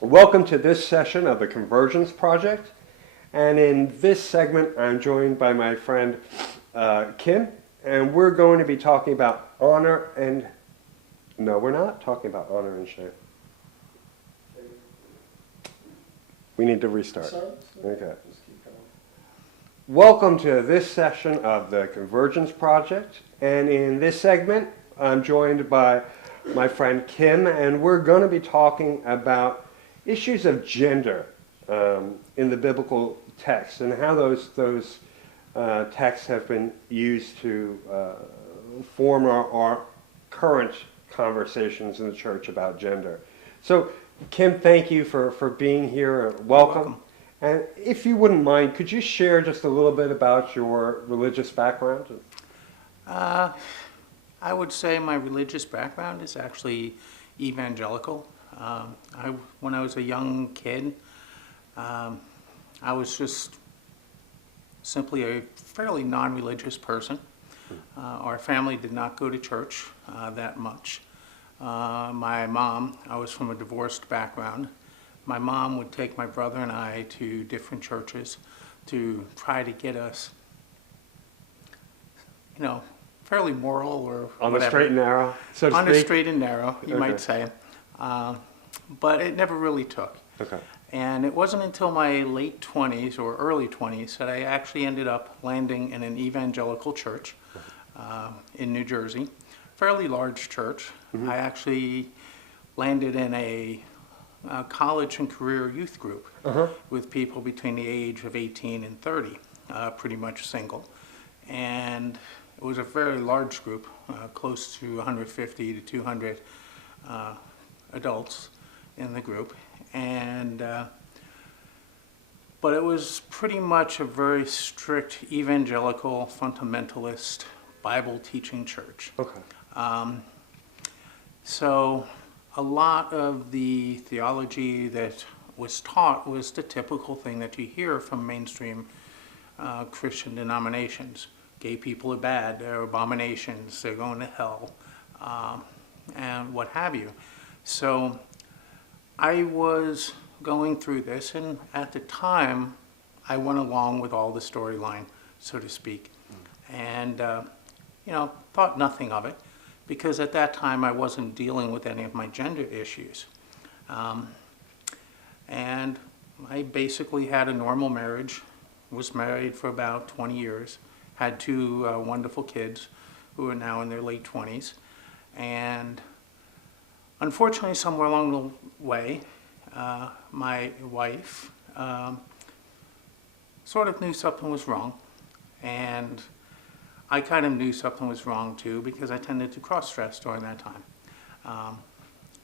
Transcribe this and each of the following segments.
Welcome to this session of the Convergence Project. And in this segment, I'm joined by my friend Kim, and we're going to be talking about honor and... No, we're not talking about honor and shame. We need to restart. Okay. Welcome to this session of the Convergence Project. And in this segment, I'm joined by my friend Kim, and we're going to be talking about issues of gender in the biblical text and how those texts have been used to form our current conversations in the church about gender. So, Kim, thank you for being here. Welcome. And if you wouldn't mind, could you share just a little bit about your religious background? I would say my religious background is actually evangelical. When I was a young kid, I was just simply a fairly non-religious person. Our family did not go to church that much. My mom, I was from a divorced background. My mom would take my brother and I to different churches to try to get us, fairly moral or on whatever. The straight and narrow, so to on speak? the straight and narrow, you might say. But it never really took. Okay. And it wasn't until my late 20s or early 20s that I actually ended up landing in an evangelical church in New Jersey, fairly large church. Mm-hmm. I actually landed in a college and career youth group with people between the age of 18 and 30, pretty much single. And it was a very large group, close to 150 to 200 adults in the group. And but it was pretty much a very strict evangelical, fundamentalist, Bible teaching church. Okay. So a lot of the theology that was taught was the typical thing that you hear from mainstream Christian denominations. Gay people are bad, they're abominations, they're going to hell, and what have you. So I was going through this, and at the time, I went along with all the storyline, so to speak, and thought nothing of it, because at that time I wasn't dealing with any of my gender issues. And I basically had a normal marriage, was married for about 20 years, had two wonderful kids who are now in their late 20s, and unfortunately, somewhere along the way, my wife sort of knew something was wrong, and I kind of knew something was wrong too, because I tended to cross-dress during that time.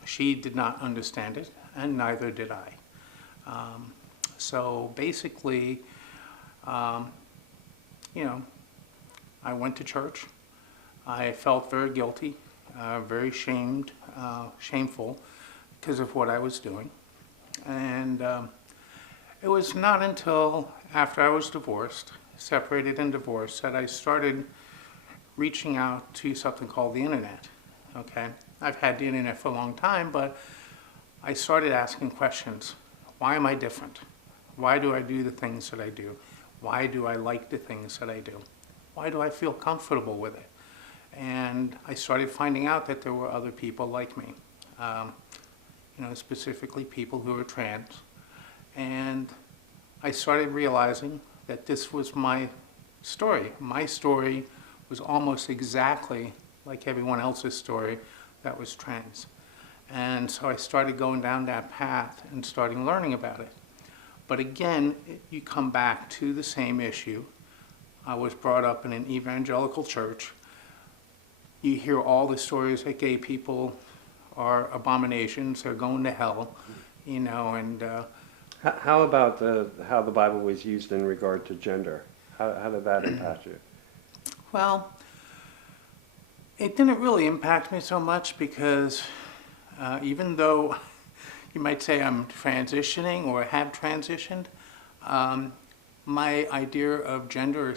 She did not understand it, and neither did I. So basically, I went to church. I felt very guilty, very shameful because of what I was doing. And it was not until after I was divorced, separated and divorced, that I started reaching out to something called the internet. Okay, I've had the internet for a long time, but I started asking questions. Why am I different? Why do I do the things that I do? Why do I like the things that I do? Why do I feel comfortable with it? And I started finding out that there were other people like me, specifically people who were trans. And I started realizing that this was my story. My story was almost exactly like everyone else's story that was trans. And so I started going down that path and starting learning about it. But again, you come back to the same issue. I was brought up in an evangelical church. You hear all the stories that gay people are abominations, they're going to hell, and... How about how the Bible was used in regard to gender? How did that impact you? Well, it didn't really impact me so much because even though you might say I'm transitioning or have transitioned, my idea of gender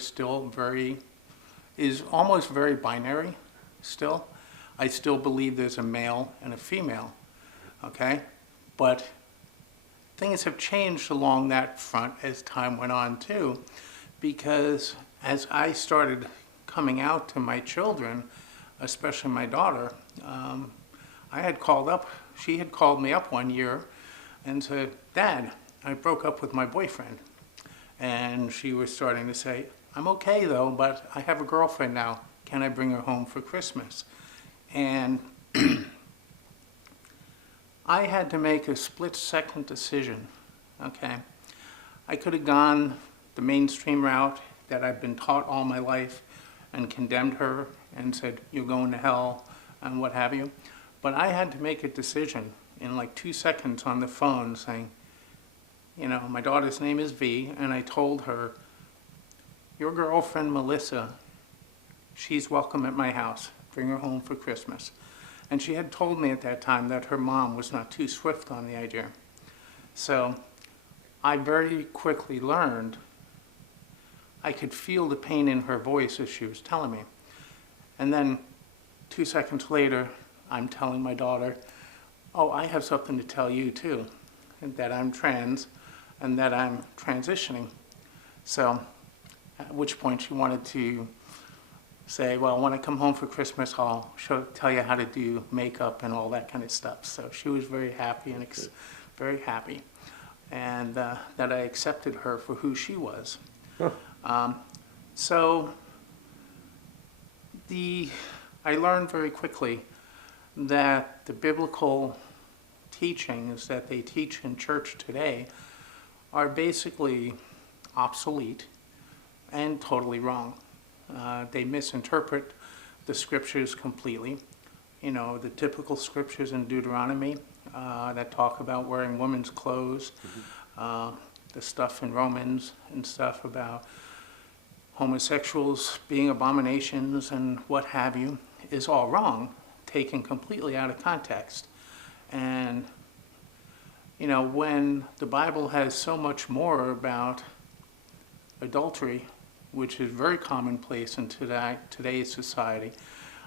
is almost very binary still. I still believe there's a male and a female, okay? But things have changed along that front as time went on too, because as I started coming out to my children, especially my daughter, she had called me up one year and said, "Dad, I broke up with my boyfriend." And she was starting to say, "I'm okay though, but I have a girlfriend now. Can I bring her home for Christmas?" And I had to make a split-second decision, okay? I could have gone the mainstream route that I've been taught all my life and condemned her and said, "You're going to hell," and what have you. But I had to make a decision in like 2 seconds on the phone saying, my daughter's name is V, and I told her, "Your girlfriend Melissa, she's welcome at my house. Bring her home for Christmas." And she had told me at that time that her mom was not too swift on the idea. So I very quickly learned, I could feel the pain in her voice as she was telling me. And then 2 seconds later, I'm telling my daughter, "Oh, I have something to tell you too, and that I'm trans and that I'm transitioning." So at which point she wanted to say, "Well, when I come home for Christmas, I'll tell you how to do makeup and all that kind of stuff." So she was very happy and very happy, and that I accepted her for who she was. Huh. So I learned very quickly that the biblical teachings that they teach in church today are basically obsolete and totally wrong. They misinterpret the scriptures completely. The typical scriptures in Deuteronomy that talk about wearing women's clothes, the stuff in Romans and stuff about homosexuals being abominations and what have you, is all wrong, taken completely out of context. And, when the Bible has so much more about adultery, which is very commonplace in today's society,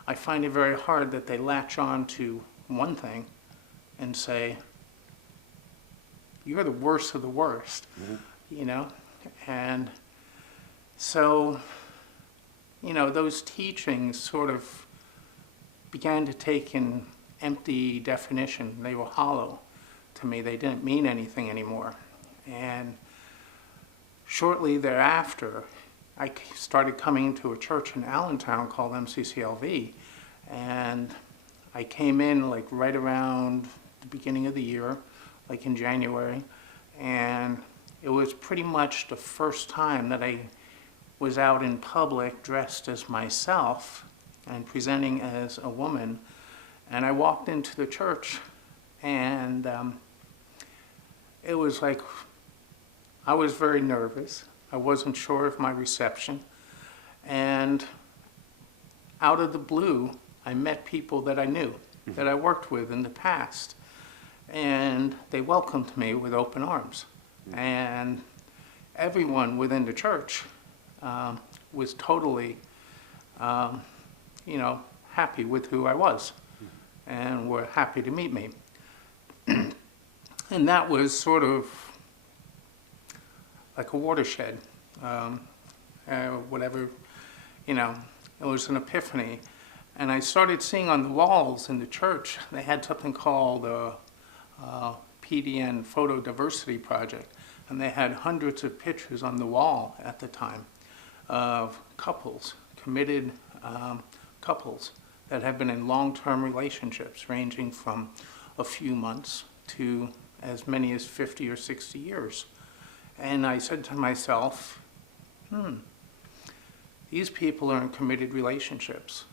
I find it very hard that they latch on to one thing and say, "You're the worst of the worst," And so, those teachings sort of began to take an empty definition. They were hollow to me. They didn't mean anything anymore. And shortly thereafter, I started coming to a church in Allentown called MCCLV, and I came in like right around the beginning of the year, like in January, and it was pretty much the first time that I was out in public dressed as myself and presenting as a woman. And I walked into the church, and it was like, I was very nervous. I wasn't sure of my reception. And out of the blue, I met people that I knew, that I worked with in the past. And they welcomed me with open arms. And everyone within the church was totally, happy with who I was, and were happy to meet me. And that was sort of like a watershed, whatever, it was an epiphany. And I started seeing on the walls in the church, they had something called PDN, Photo Diversity Project, and they had hundreds of pictures on the wall at the time of couples, committed couples that have been in long-term relationships ranging from a few months to as many as 50 or 60 years. And I said to myself, these people are in committed relationships.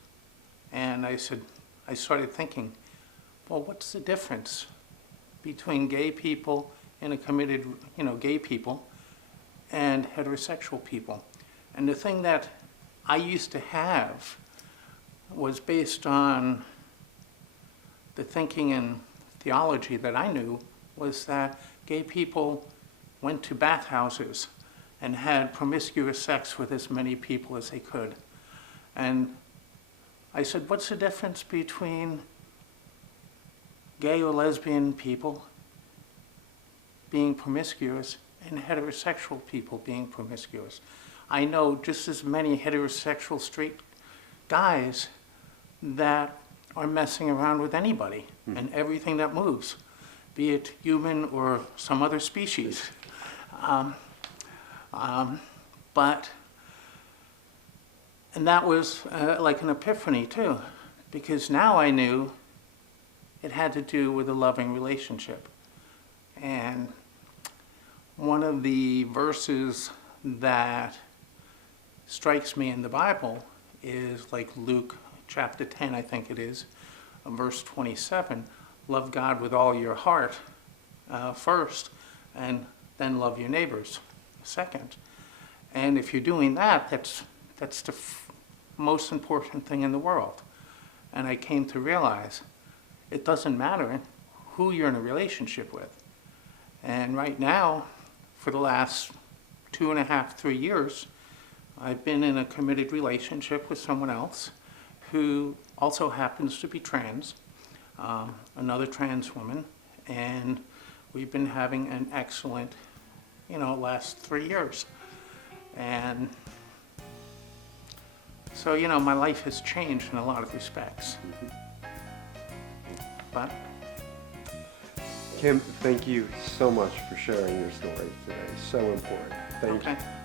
And I started thinking, well, what's the difference between gay people and a committed, gay people and heterosexual people? And the thing that I used to have was based on the thinking and theology that I knew, was that gay people went to bathhouses and had promiscuous sex with as many people as they could. And I said, what's the difference between gay or lesbian people being promiscuous and heterosexual people being promiscuous. I know just as many heterosexual straight guys that are messing around with anybody and everything that moves, be it human or some other species. And that was like an epiphany too, because now I knew it had to do with a loving relationship. And one of the verses that strikes me in the Bible is like Luke chapter 10, I think it is, verse 27. Love God with all your heart first, and then love your neighbors second. And if you're doing that, that's the most important thing in the world. And I came to realize it doesn't matter who you're in a relationship with. And right now, for the last 2.5, 3 years, I've been in a committed relationship with someone else who also happens to be trans, another trans woman, and we've been having an excellent, last 3 years. And so, my life has changed in a lot of respects. But Kim, thank you so much for sharing your story today. So important. Thank you. okay.